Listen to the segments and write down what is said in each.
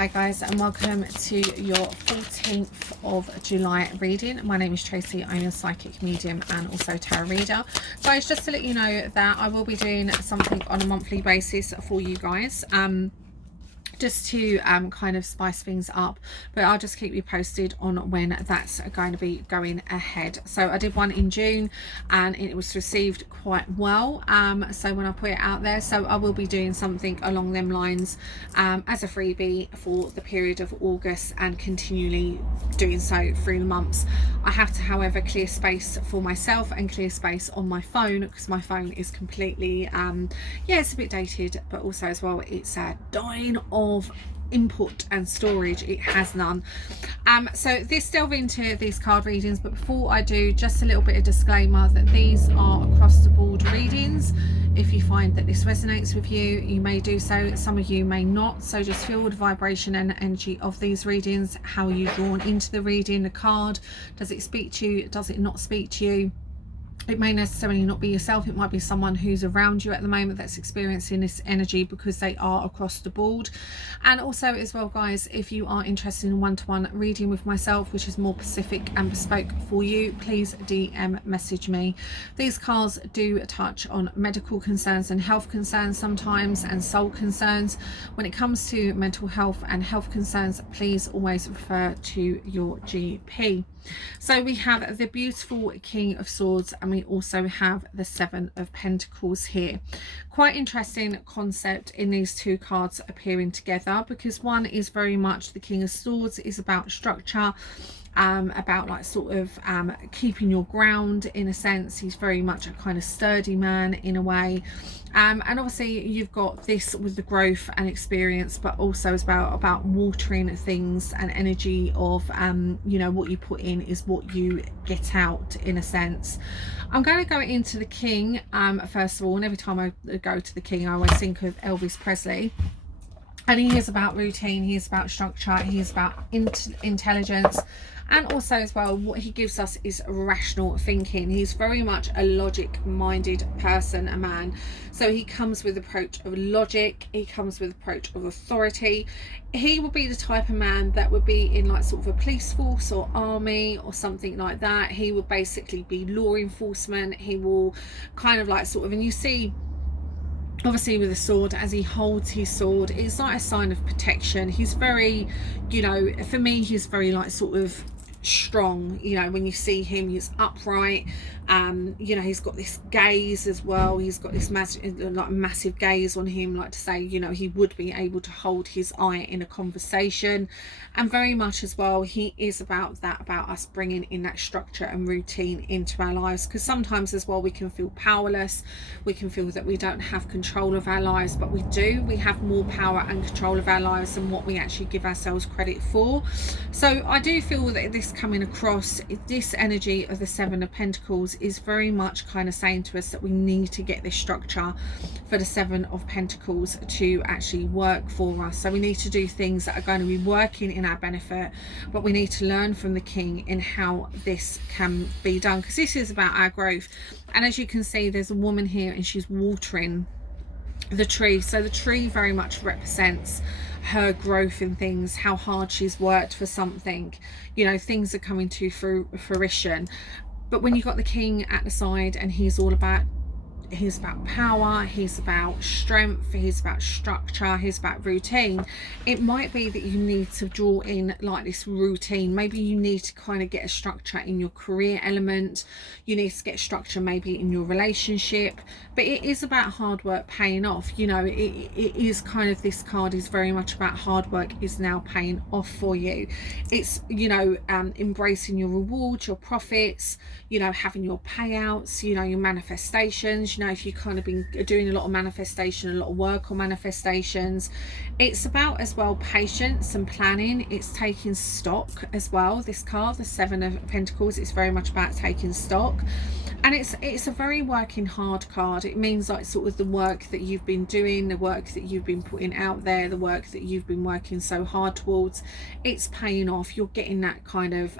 Hi guys, and welcome to your 14th of July reading. My name is Tracy. I'm a psychic medium and also tarot reader. Guys, just to let you know that I will be doing something on a monthly basis for you guys. Just to kind of spice things up, but I'll just keep you posted on when that's going to be going ahead. So I did one in June and it was received quite well, so when I put it out there, so I will be doing something along them lines as a freebie for the period of August and continually doing so through the months. I have to, however, clear space for myself and clear space on my phone because my phone is completely yeah, it's a bit dated, but also as well it's dying of input and storage. It has none. So this delve into these card readings, but before I do, just a little bit of disclaimer that these are across the board readings. If you find that this resonates with you, you may do so. Some of you may not, so just feel the vibration and energy of these readings. How are you drawn into the reading, the card? Does it speak to you? Does it not speak to you? It may necessarily not be yourself. It might be someone who's around you at the moment that's experiencing this energy, because they are across the board. And also as well, guys, if you are interested in one-to-one reading with myself, which is more specific and bespoke for you, please DM message me. These cards do touch on medical concerns and health concerns sometimes, and soul concerns. When it comes to mental health and health concerns, please always refer to your GP. So we have the beautiful King of Swords, and we also have the Seven of Pentacles here. Quite interesting concept in these two cards appearing together, because one is very much, the King of Swords is about structure, about like sort of keeping your ground in a sense. He's very much a kind of sturdy man in a way, and obviously you've got this with the growth and experience, but also it's about watering things and energy of you know, what you put in is what you get out in a sense. I'm going to go into the King first of all, and every time I go to the King I always think of Elvis Presley. And he is about routine, he is about structure, he is about intelligence, and also as well what he gives us is rational thinking. He's very much a logic minded person, a man. So he comes with approach of logic, he comes with approach of authority. He will be the type of man that would be in like sort of a police force or army or something like that. He will basically be law enforcement. He will kind of like sort of, and you see obviously with the sword, as he holds his sword, it's like a sign of protection. He's very, you know, for me he's very like sort of strong. You know, when you see him, he's upright. You know, he's got this gaze as well. He's got this massive gaze on him, like to say, you know, he would be able to hold his eye in a conversation. And very much as well, he is about that, about us bringing in that structure and routine into our lives, because sometimes as well we can feel powerless. We can feel that we don't have control of our lives, but we do. We have more power and control of our lives than what we actually give ourselves credit for. So I do feel that this coming across, this energy of the Seven of Pentacles is very much kind of saying to us that we need to get this structure for the Seven of Pentacles to actually work for us. So we need to do things that are going to be working in our benefit, but we need to learn from the King in how this can be done, because this is about our growth. And as you can see, there's a woman here and she's watering the tree. So the tree very much represents her growth in things, how hard she's worked for something, you know, things are coming to fruition. But when you've got the King at the side, and he's about power, he's about strength, he's about structure, he's about routine, it might be that you need to draw in like this routine. Maybe you need to kind of get a structure in your career element, you need to get structure maybe in your relationship, but it is about hard work paying off. You know, it is kind of, this card is very much about hard work is now paying off for you. It's, you know, embracing your rewards, your profits, you know, having your payouts, you know, your manifestations. You know, if you've kind of been doing a lot of manifestation, a lot of work on manifestations, it's about as well patience and planning. It's taking stock as well. This card, the Seven of Pentacles, it's very much about taking stock. And it's a very working hard card. It means like sort of the work that you've been doing, the work that you've been putting out there, the work that you've been working so hard towards, it's paying off. You're getting that kind of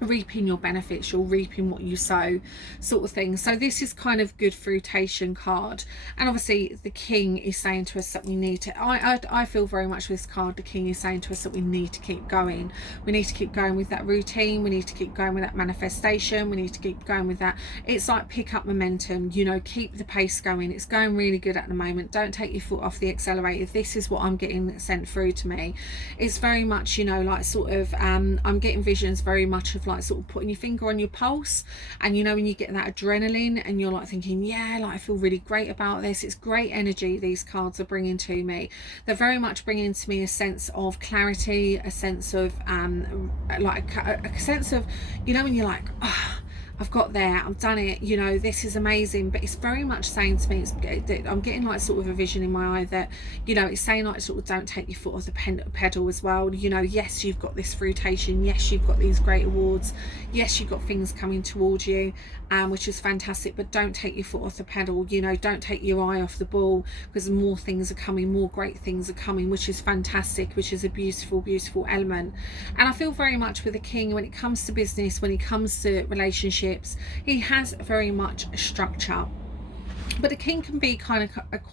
reaping your benefits, you're reaping what you sow, sort of thing. So this is kind of good fruitation card. And obviously the king is saying to us that we need to, I feel very much with this card, the king is saying to us that we need to keep going. We need to keep going with that routine, we need to keep going with that manifestation, we need to keep going with that. It's like pick up momentum, you know, keep the pace going. It's going really good at the moment. Don't take your foot off the accelerator. This is what I'm getting sent through to me. It's very much, you know, like sort of I'm getting visions very much of like sort of putting your finger on your pulse, and you know, when you get that adrenaline and you're like thinking, yeah, like I feel really great about this. It's great energy these cards are bringing to me. They're very much bringing to me a sense of clarity, a sense of like a sense of, you know, when you're like, oh, I've got there, I've done it, you know, this is amazing. But it's very much saying to me, I'm getting like sort of a vision in my eye that, you know, it's saying like sort of don't take your foot off the pedal as well. You know, yes, you've got this fruitation, yes, you've got these great awards, yes, you've got things coming towards you, which is fantastic, but don't take your foot off the pedal. You know, don't take your eye off the ball, because more things are coming, more great things are coming, which is fantastic, which is a beautiful, beautiful element. And I feel very much with the king, when it comes to business, when it comes to relationships, he has very much a structure. But the king can be kind of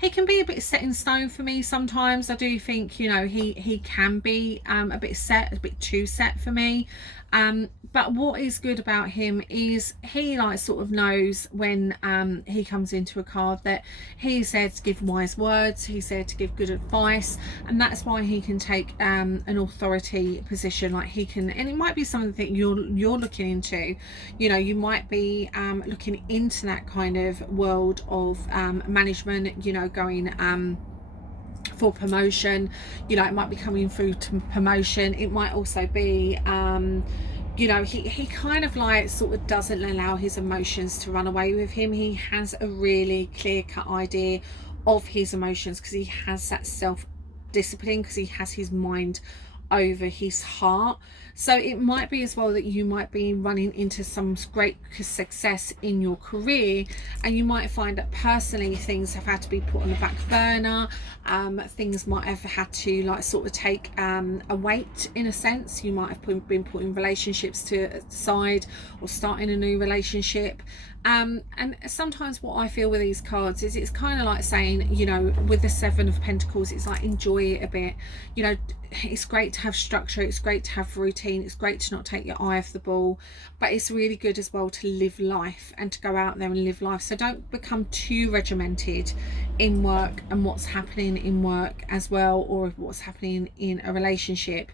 he can be a bit set in stone for me sometimes. I do think, you know, he can be a bit set, a bit too set for me. But what is good about him is he like sort of knows when he comes into a card that he's there to give wise words, he's there to give good advice, and that's why he can take an authority position. Like he can, and it might be something that you're looking into, you know, you might be looking into that kind of world of management, you know, going for promotion. You know, it might be coming through to promotion. It might also be you know, he kind of like sort of doesn't allow his emotions to run away with him. He has a really clear-cut idea of his emotions, because he has that self-discipline, because he has his mind over his heart. So it might be as well that you might be running into some great success in your career, and you might find that personally things have had to be put on the back burner. Things might have had to like sort of take a weight in a sense. You might have been putting relationships to the side, or starting a new relationship. And sometimes what I feel with these cards is it's kind of like saying, you know, with the Seven of Pentacles, it's like enjoy it a bit. You know, it's great to have structure, it's great to have routine, it's great to not take your eye off the ball, but it's really good as well to live life and to go out there and live life. So don't become too regimented in work and what's happening in work as well, or what's happening in a relationship.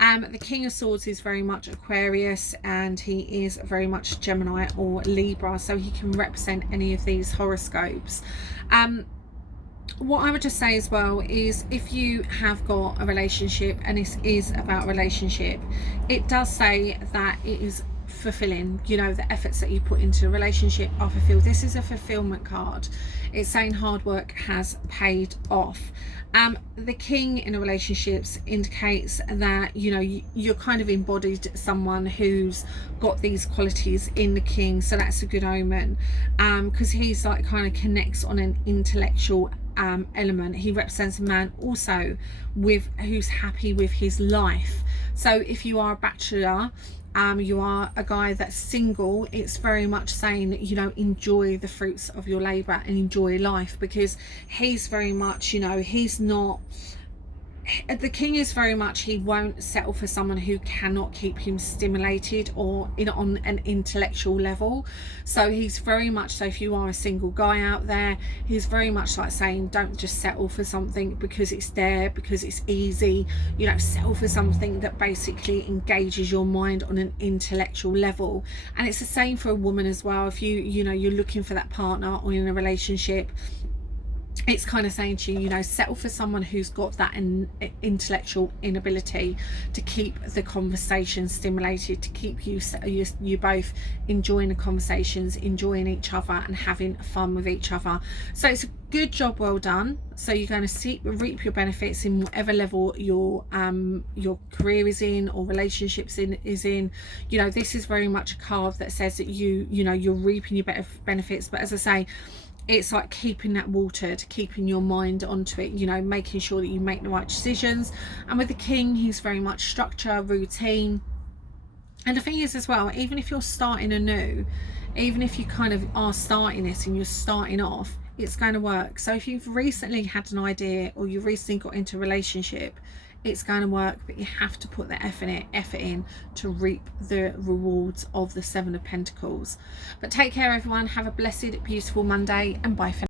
The King of Swords is very much Aquarius, and he is very much Gemini or Libra, so he can represent any of these horoscopes. What I would just say as well is, if you have got a relationship and this is about relationship, it does say that it is fulfilling. You know, the efforts that you put into a relationship are fulfilled. This is a fulfillment card. It's saying hard work has paid off. The king in a relationships indicates that, you know, you're kind of embodied someone who's got these qualities in the king, so that's a good omen, because he's like kind of connects on an intellectual element. He represents a man also who's happy with his life. So if you are a bachelor, you are a guy that's single, it's very much saying that, you know, enjoy the fruits of your labor and enjoy life, because he's very much, you know, he's not, the king is very much, he won't settle for someone who cannot keep him stimulated or on an intellectual level. So he's very much, so if you are a single guy out there, he's very much like saying, don't just settle for something because it's there, because it's easy. You know, settle for something that basically engages your mind on an intellectual level. And it's the same for a woman as well. If you know, you're looking for that partner or in a relationship, it's kind of saying to you, you know, settle for someone who's got that intellectual inability to keep the conversation stimulated, to keep you both enjoying the conversations, enjoying each other and having fun with each other. So it's a good job, well done. So you're going to reap your benefits in whatever level your career is in, or relationships is in. You know, this is very much a card that says that you know, you're reaping your benefits. But as I say, it's like keeping that watered, keeping your mind onto it, you know, making sure that you make the right decisions. And with the king, he's very much structure, routine. And the thing is as well, even if you're starting anew, even if you kind of are starting this and you're starting off, it's going to work. So if you've recently had an idea or you recently got into a relationship, it's going to work, but you have to put the effort in to reap the rewards of the Seven of Pentacles. But take care everyone, have a blessed, beautiful Monday, and bye for now.